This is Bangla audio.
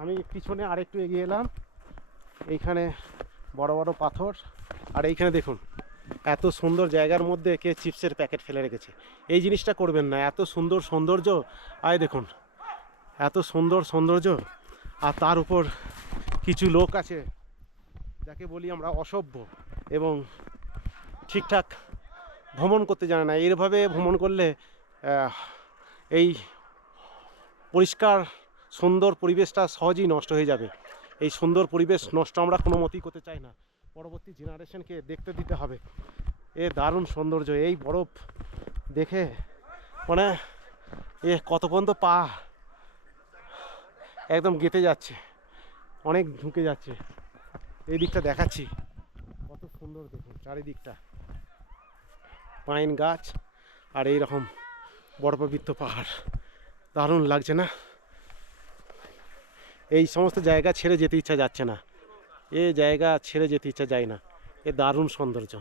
আমি পিছনে আরেকটু এগিয়ে এলাম, এইখানে বড় বড় পাথর, আর এইখানে দেখুন এত সুন্দর জায়গার মধ্যে কে চিপসের প্যাকেট ফেলে রেখেছে। এই জিনিসটা করবেন না। এত সুন্দর সৌন্দর্য, আয় দেখুন এত সুন্দর সৌন্দর্য, আর তার উপর কিছু লোক আছে যাকে বলি আমরা অসভ্য এবং ঠিকঠাক ভ্রমণ করতে জানে না। এইভাবে ভ্রমণ করলে এই পরিষ্কার সুন্দর পরিবেশটা সহজেই নষ্ট হয়ে যাবে। এই সুন্দর পরিবেশ নষ্ট আমরা কোনো মতেই করতে চাই না, পরবর্তী জেনারেশনকে দেখতে দিতে হবে। এ দারুণ সৌন্দর্য, এই বরফ দেখে মানে এ কত পর্যন্ত পা একদম গেঁথে যাচ্ছে, অনেক ঢুকে যাচ্ছে। এই দিকটা দেখাচ্ছি, কত সুন্দর দেখুন চারিদিকটা, পাইন গাছ আর এই রকম বরফাবৃত পাহাড়, দারুণ লাগছে না? এই সমস্ত জায়গা ছেড়ে যেতে ইচ্ছা যাচ্ছে না, এ জায়গা ছেড়ে যেতে ইচ্ছা যায় না, এ দারুণ সৌন্দর্য।